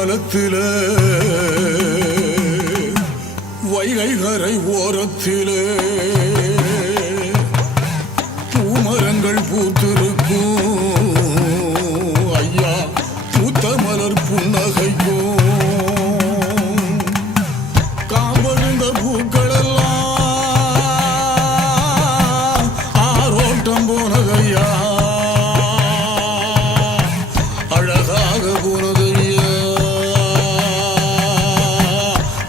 காலத்தில வைகை கரை ஓரத்திலே பூமரங்கள் பூத்திருக்கும் ஐயா பூத்த மலர் புன்னகைக்கும் காம்பழுந்த பூக்களெல்லாம் ஆரோட்டம் போனதையா அழகாக போனதையா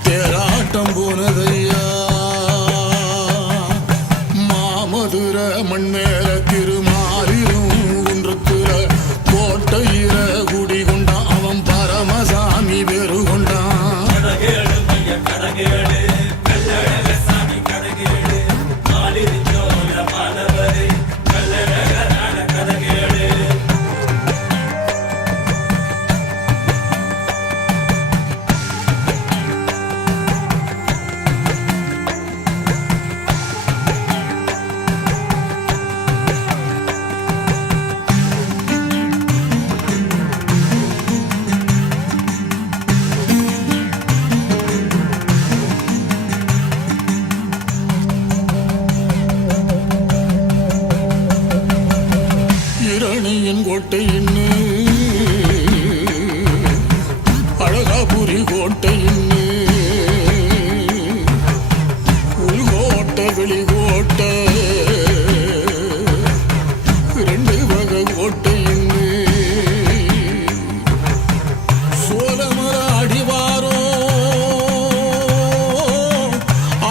தேராட்டம் போனதையா மாமதுர மண்மேல திருமாலிரும் குன்றத்துல கோட்டையில குடி கொண்டான் அவன் பரமசாமி பேரு கொண்டான் இரணியின் கோட்டையின்னு அழகாபுரி கோட்டையின்னு உள்கோட்ட வெளிகோட்ட ரெண்டு வகை கோட்டையின்னு சோழமர அடிவாரோ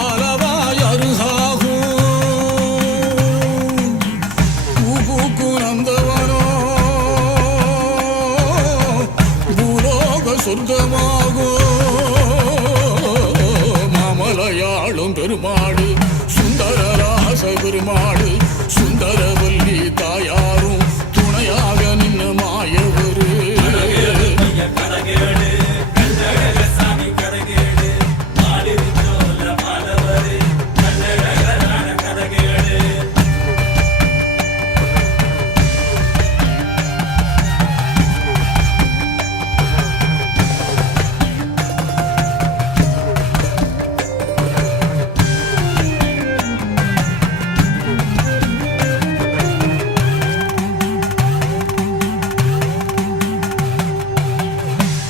ஆலவாய் அருகாகும் பூக்கு நந்தவனோ பூலோக சொர்க்கமாகோ மாமலையாளும் பெருமாடு சுந்தரராச பெருமாடு சுந்தரவல்லி தாயாரும் துணையாக நின்ன மாயவரு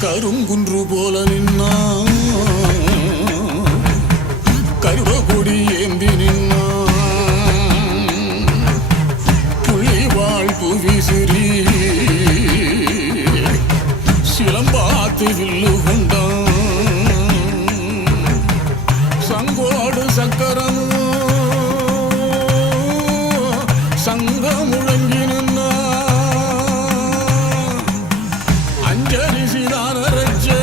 கருங்குன்று போல நின்னா கருவகொடி ஏந்தி நின்னா புலிவாழ் புவிசிறி சிலம்பாத்து வில்லு கொண்டான் சங்கோடு சக்கரமும் சங்க முழங்கி நின்னா அஞ்சலி சிதானரச்சே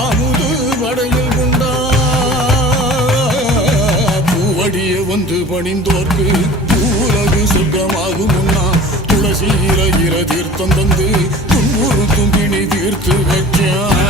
அமுது வடையில் கொண்டா பூவடிய வந்து பணிந்தோர்க்கு பூலகு சொர்க்கமாகும் முன்னா துளசி இர தீர்த்தம் தந்து துன்புறுத்தும் பிணி தீர்த்து வச்சான்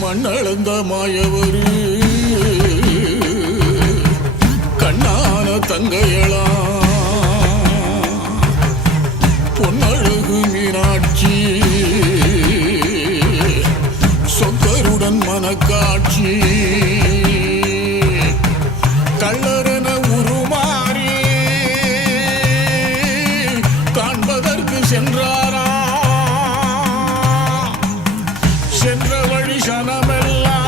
மண்ணளந்த மாயவரு கண்ணான தங்கையளா பொன்னழகு மீனாட்சி சொக்கருடன் மனக்காட்சி கள்ளரென உருமாறி காண்பதற்கு சென்றாரா சென்ற வழி சனமெல்லாம்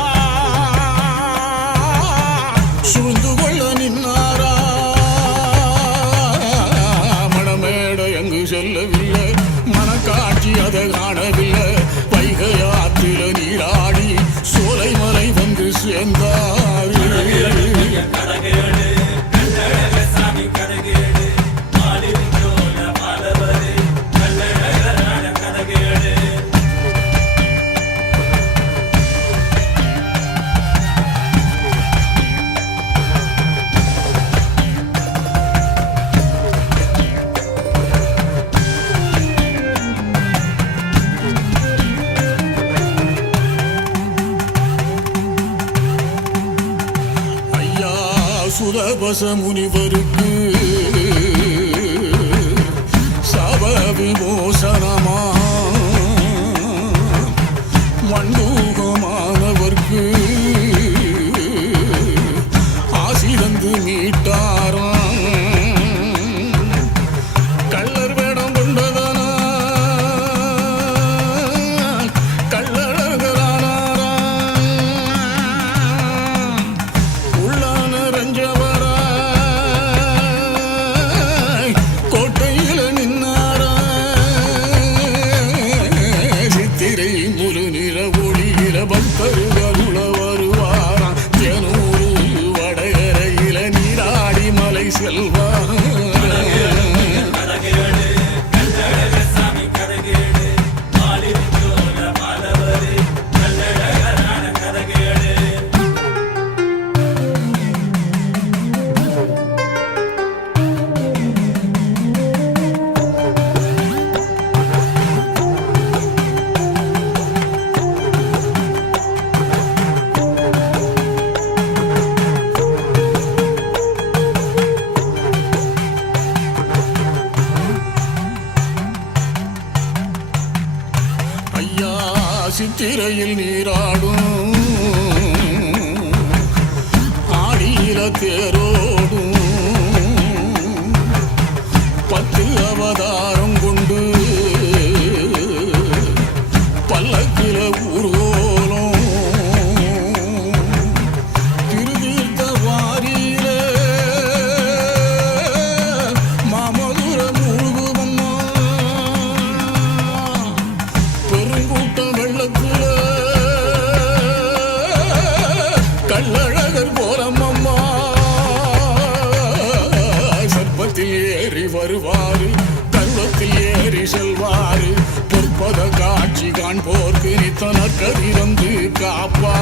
சூழ்ந்து கொள்ள நின்னாரா மணமேட எங்கு செல்லவில்லை மனக்காட்சி அதை காணவில்லை வைகையாற்றில நீராடி சோலை மலை வந்து சேர்ந்தார். தாபச முனிவருக்கு சப விமோசனமா மண்டூகமானவர்க்கு ஆசி தந்து மீட்டாராம். கள்ளர் வேடம் கொண்டதான கள்ளழகரானாரா உள்ளான ரஞ்சவரா கோட்டையில நின்னாரா சித்திரை முழு நிற ஒளியில பக்தர்கள் வருவாராம். தேனூரு வடகரையில நீராடி மலை செல்வார். ஐயா சித்திரையில் நீராடும் ஆடியில தேரோடும் 10 அவதாரம் கொண்டு பல்லக்கில ஊர்வலம் திருதீர்த்த வாரியில மாமதுர மூழ்குமம்மா பெருங்கூட்ட வெள்ளத்துல கள்ளழகர் போலம்மம்மா சர்ப்பத்தில் ஏறி வருவாரு கருவத்தில் ஏறி செல்வாரு பொற்பத காட்சி காண்போர்க்கு நித்தனர் கதி வந்து காப்பா.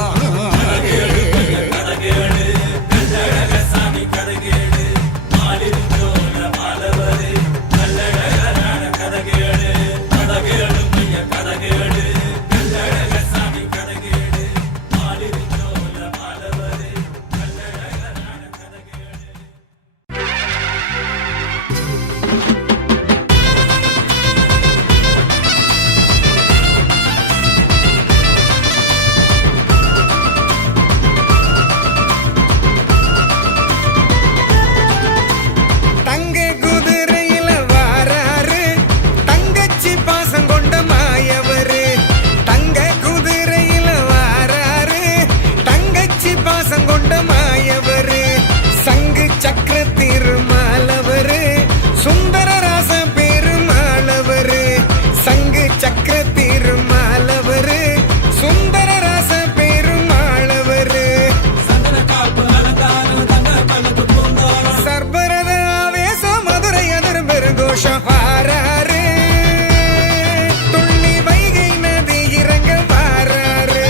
தங்க குதிரையில வாராரு தங்கச்சி பாசம் கொண்ட மாயவரு. தங்க குதிரையில வாராரு தங்கச்சி பாசம் கொண்ட மாயவரு. சங்கு சக்கர திருமாலவரு சுந்தர ராச பெருமாளவரு. சங்கு சக்கர திருமாலவரு சுந்தர ராச பெருமாளவரு. சர்பரத ஆவேச மதுரை அதர் பெருகோஷம் வாராரு துள்ளி வைகை நதி இறங்க வாராரு.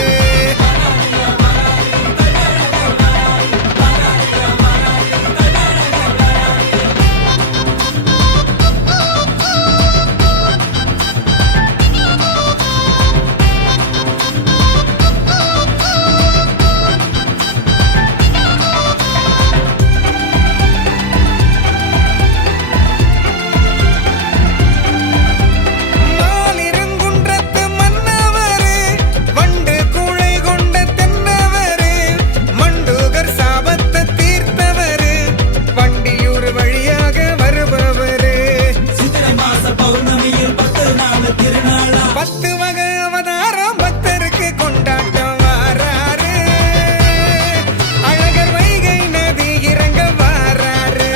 மாலிருங்குன்றத்து மன்னவரு வண்டு கூழை கொண்ட தென்னவரு. மண்டூகர் சாபத்தை தீர்த்தவரு வண்டியூர் வழியாக வருபவரு. 10 வகை அவதாரம் பக்தருக்கு கொண்டாட்டம் வாராரு. அழகர் வைகை நதி இறங்க வாராரு.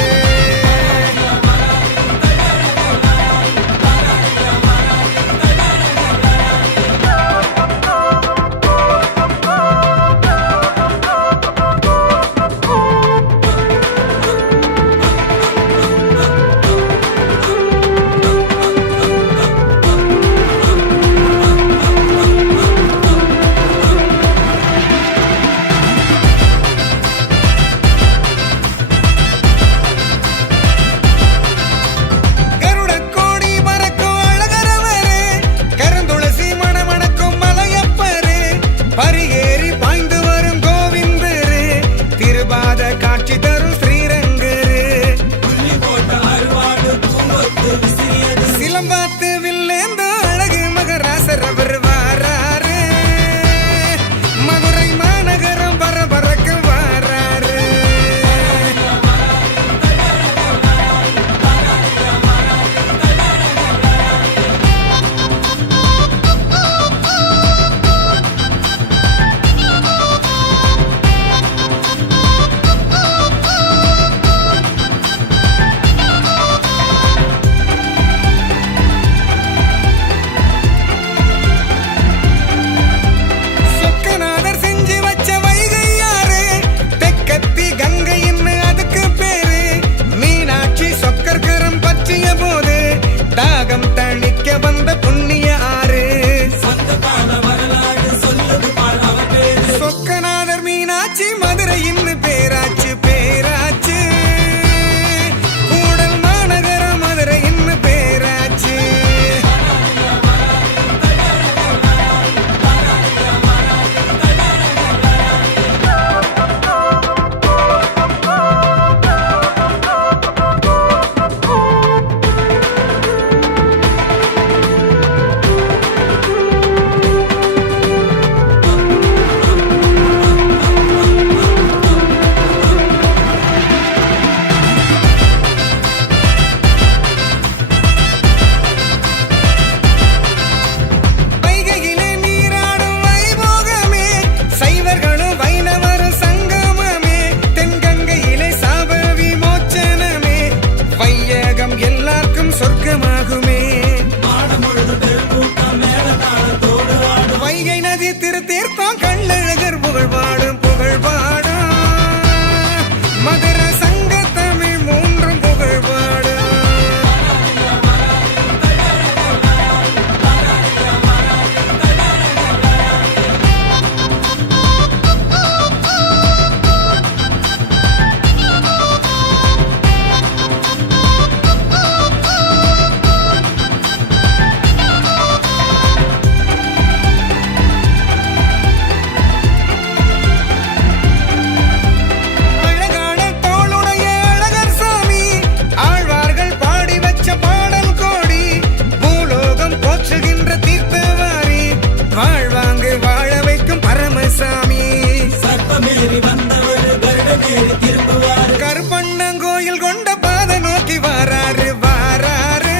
கற்பமேறி வந்தவர் வருடமேறி திரும்புவார். கருப்பண்ணங்கோயில் கொண்ட பாதை நோக்கி வாராரு வாராரு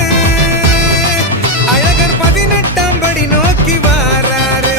அழகர் 18ஆம் படி நோக்கி வாராரு.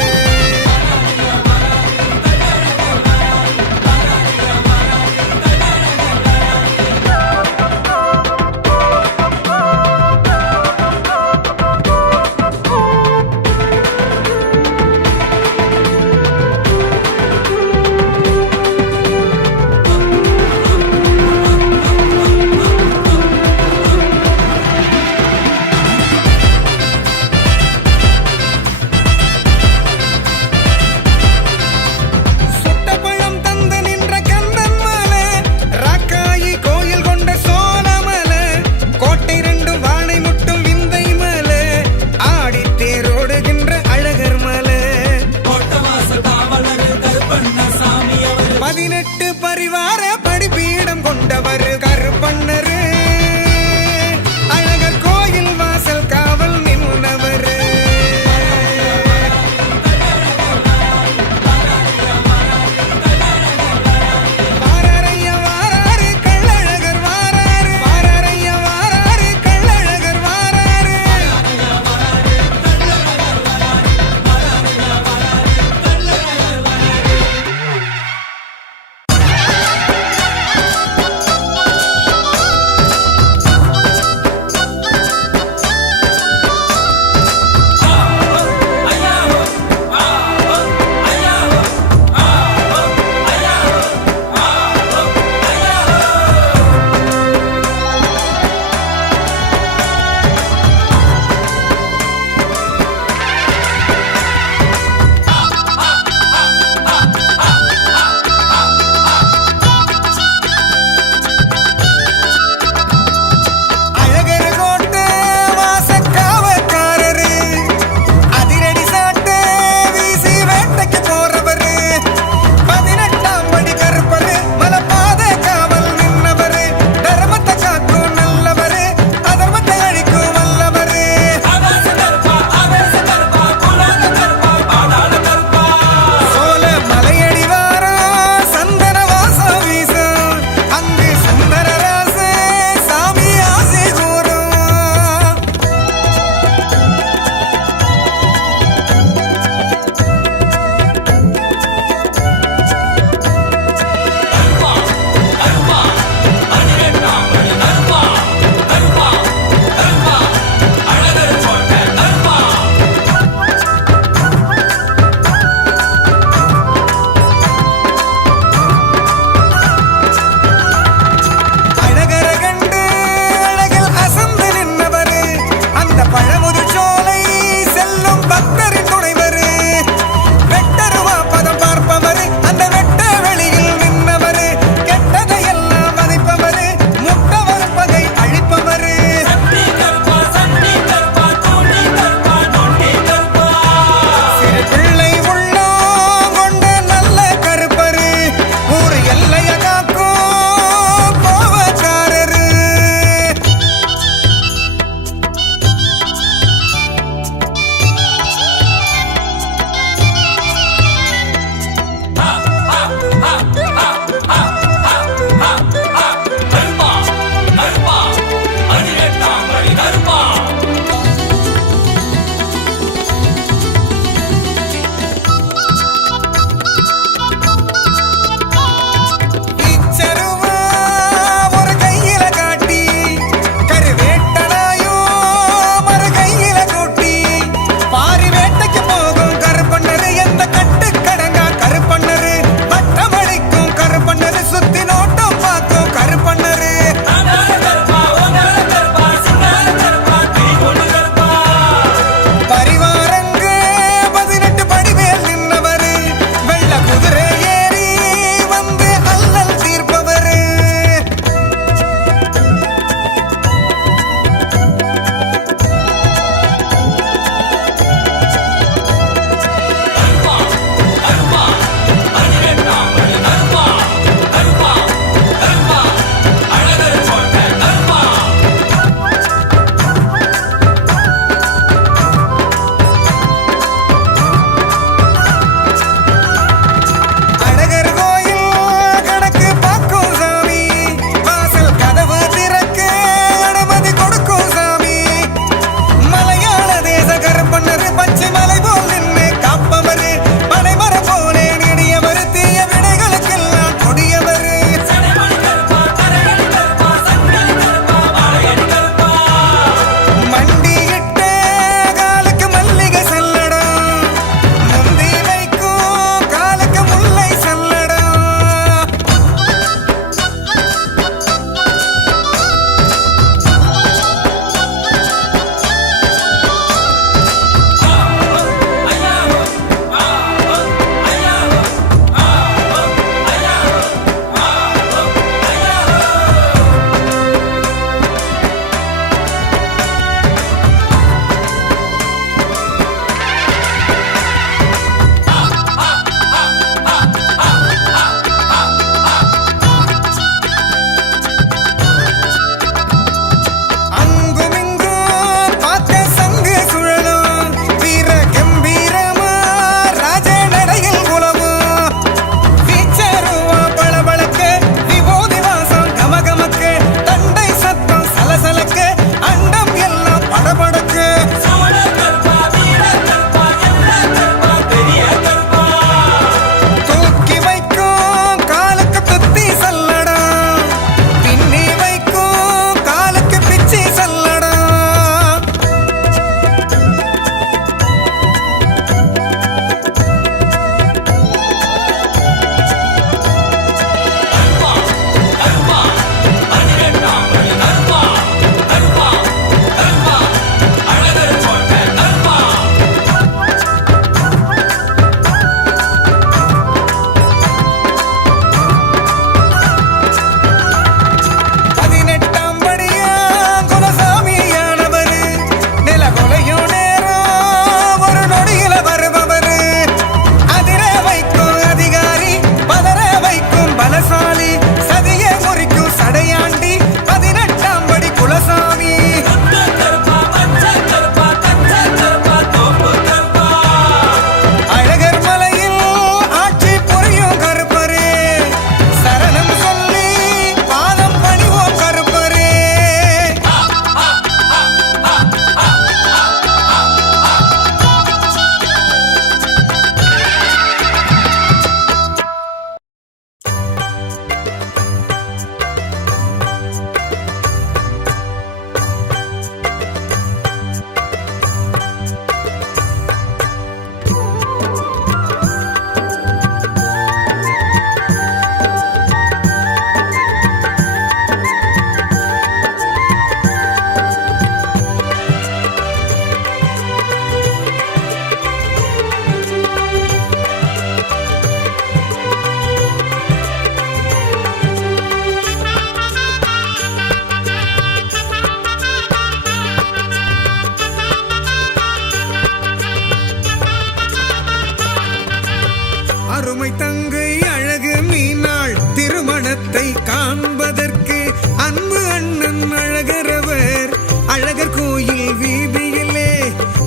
அருமை தங்கை அழகு மீனாள் திருமணத்தை காண்பதற்கு அன்பு அண்ணன் அழகரவர் அழகர் கோயில் வீதியிலே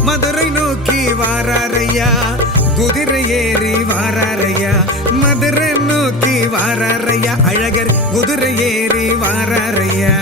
மதுரை நோக்கி வாராரையா குதிரை ஏறி வாராரையா மதுரை நோக்கி வாராரையா அழகர் குதிரை ஏறி வாராரையா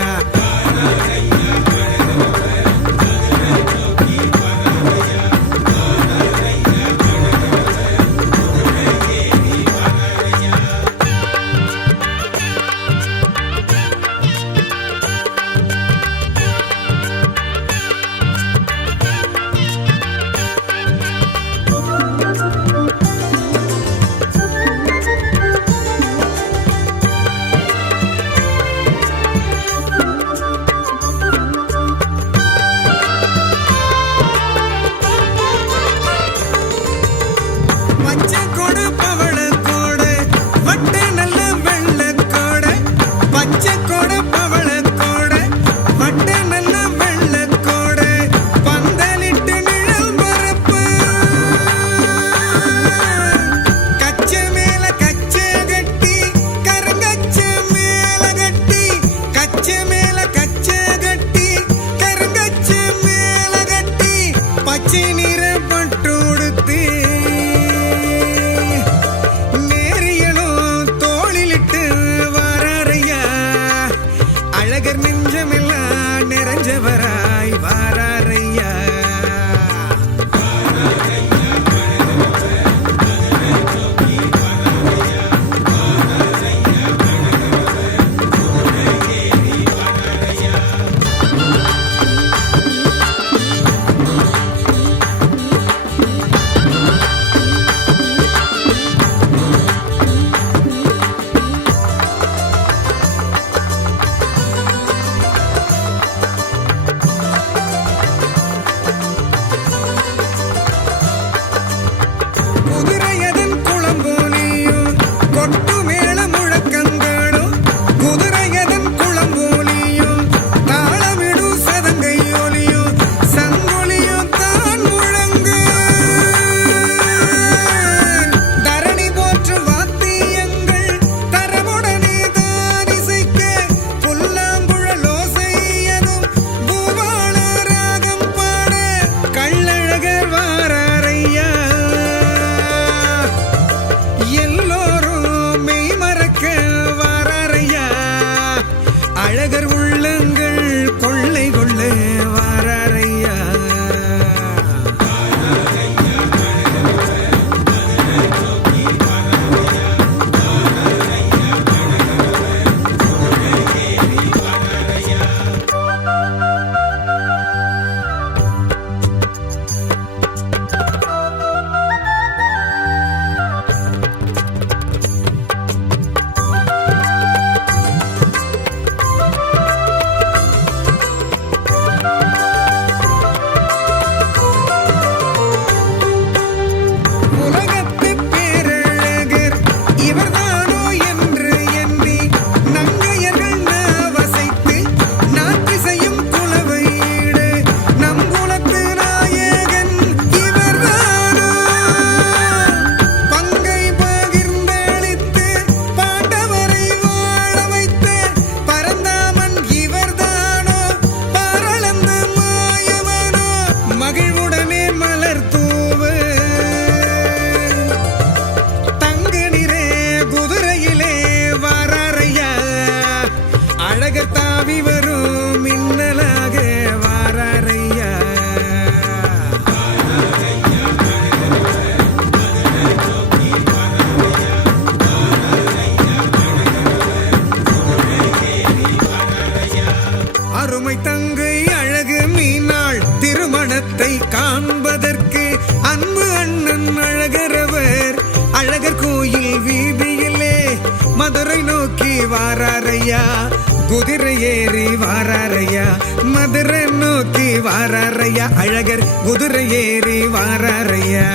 காண்பதற்கு அன்பு அண்ணன் அழகரவர் அழகர் கோயில் வீதியிலே மதுரை நோக்கி வாராரையா குதிரை ஏறி வாராரையா மதுரை நோக்கி வாராரையா அழகர் குதிரை ஏறி வாராரையா